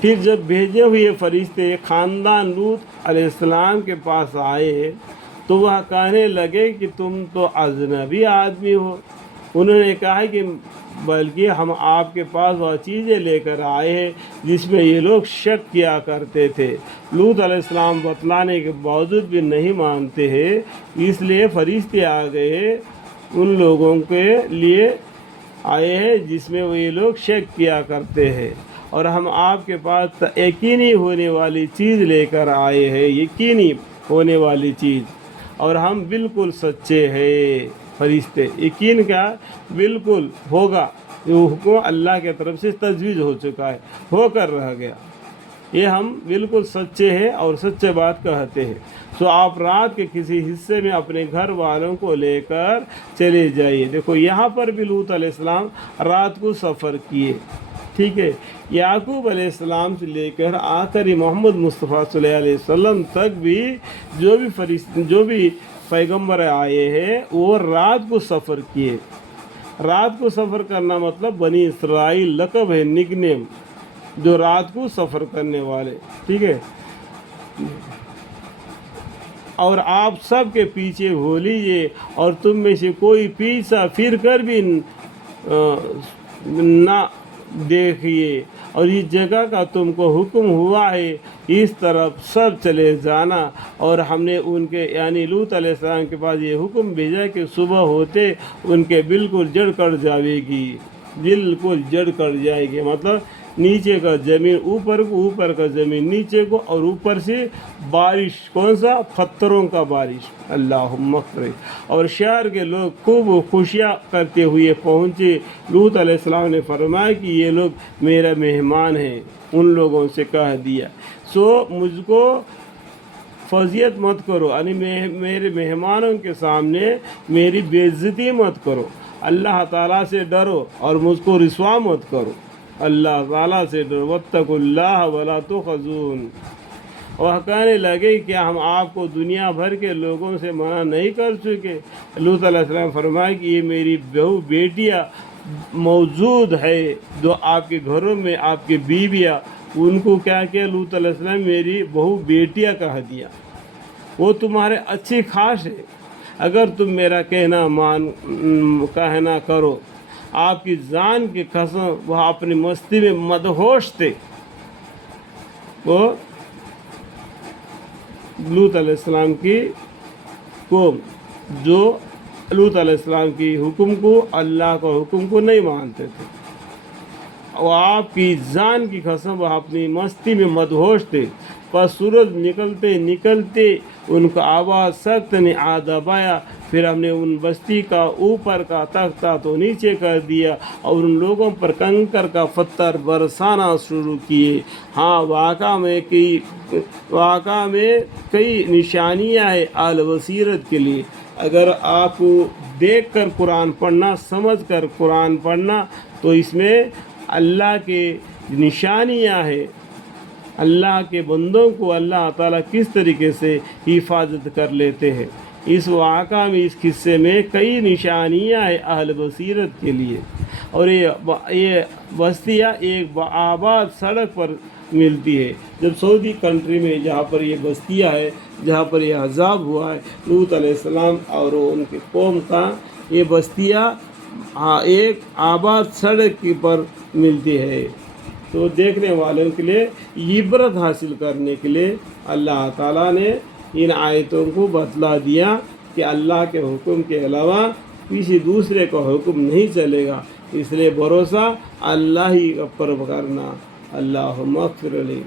پھر جب بھیجے ہوئے فرشتے خاندان لوط علیہ السلام کے پاس آئے تو وہ کہنے لگے کہ تم تو اجنبی آدمی ہو۔ انہوں نے کہا کہ بلکہ ہم آپ کے پاس وہ چیزیں لے کر آئے ہیں جس میں یہ لوگ شک کیا کرتے تھے۔ لوط علیہ السلام بتلانے کے باوجود بھی نہیں مانتے ہیں، اس لیے فرشتے آ گئے ان لوگوں کے لیے آئے ہیں جس میں وہ یہ لوگ شک کیا کرتے ہیں، اور ہم آپ کے پاس یقینی ہونے والی چیز لے کر آئے ہیں، یقینی ہونے والی چیز، اور ہم بالکل سچے ہیں۔ فرشتے یقین کا بالکل ہوگا، وہ حکم اللہ کے طرف سے تجویز ہو چکا ہے، ہو کر رہ گیا، یہ ہم بالکل سچے ہیں اور سچے بات کہتے ہیں۔ سو آپ رات کے کسی حصے میں اپنے گھر والوں کو لے کر چلے جائیے۔ دیکھو یہاں پر بھی لوط علیہ السلام رات کو سفر کیے، ٹھیک ہے۔ یعقوب علیہ السلام سے لے کر آخری محمد مصطفیٰ صلی اللہ علیہ وسلم تک بھی جو بھی پیغمبر آئے ہیں وہ رات کو سفر کیے۔ رات کو سفر کرنا مطلب بنی اسرائیل لقب ہے، نک نیم، جو رات کو سفر کرنے والے، ٹھیک ہے۔ اور آپ سب کے پیچھے ہو لیجیے، اور تم میں سے کوئی پیچھا پھر کر بھی نہ دیکھیے، اور اس جگہ کا تم کو حکم ہوا ہے اس طرف سب چلے جانا۔ اور ہم نے ان کے یعنی لوط علیہ السلام کے پاس یہ حکم بھیجا کہ صبح ہوتے ان کے بالکل جڑ کٹ جائے گی، بالکل جڑ کٹ جائے گی، مطلب نیچے کا زمین اوپر کو، اوپر کا زمین نیچے کو، اور اوپر سے بارش، کون سا؟ پتھروں کا بارش، اللہم اغفر۔ اور شہر کے لوگ خوب خوشیاں کرتے ہوئے پہنچے۔ لوط علیہ السلام نے فرمایا کہ یہ لوگ میرا مہمان ہیں، ان لوگوں سے کہہ دیا، سو مجھ کو فضیحت مت کرو، یعنی میرے مہمانوں کے سامنے میری بے عزتی مت کرو، اللہ تعالیٰ سے ڈرو اور مجھ کو رسوا مت کرو، اللہ تعالیٰ سے ڈرو، واتقوا اللہ ولا تخزون۔ وہ کہنے لگے کہ ہم آپ کو دنیا بھر کے لوگوں سے منع نہیں کر چکے؟ لوط علیہ السلام فرمائے کہ یہ میری بہو بیٹیاں موجود ہے جو آپ کے گھروں میں، آپ کی بیویاں، ان کو کیا کیا لوط علیہ السلام؟ میری بہو بیٹیاں کہہ دیا، وہ تمہارے اچھی خاص ہے، اگر تم میرا کہنا کرو۔ آپ کی جان کی قسم وہ اپنی مستی میں مدہوش تھے، وہ لوط علیہ السلام کی قوم جو لوط علیہ السلام کی حکم کو، اللہ کا حکم کو نہیں مانتے تھے، وہ آپ کی جان کی قسم وہ اپنی مستی میں مدہوش تھے۔ پس سورج نکلتے نکلتے ان کا آواز سخت نے آ دبایا، پھر ہم نے ان بستی کا اوپر کا تختہ تو نیچے کر دیا اور ان لوگوں پر کنکر کا پتھر برسانا شروع کیے۔ ہاں، واقعہ میں کئی نشانیاں ہیں اہل بصیرت کے لیے۔ اگر آپ دیکھ کر قرآن پڑھنا، سمجھ کر قرآن پڑھنا، تو اس میں اللہ کے نشانیاں ہیں، اللہ کے بندوں کو اللہ تعالیٰ کس طریقے سے حفاظت کر لیتے ہیں۔ اس واقعہ میں، اس قصے میں کئی نشانیاں ہیں اہل بصیرت کے لیے، اور یہ بستیاں ایک آباد سڑک پر ملتی ہے۔ جب سعودی کنٹری میں جہاں پر یہ بستیاں ہے، جہاں پر یہ عذاب ہوا ہے لوط علیہ السلام اور ان کی قوم کا، یہ بستیاں ایک آباد سڑک پر ملتی ہے۔ تو دیکھنے والوں کے لیے عبرت حاصل کرنے کے لیے اللہ تعالیٰ نے ان آیتوں کو بتلا دیا کہ اللہ کے حکم کے علاوہ کسی دوسرے کا حکم نہیں چلے گا، اس لیے بھروسہ اللہ ہی پر کرنا۔ اللہم اغفر لی۔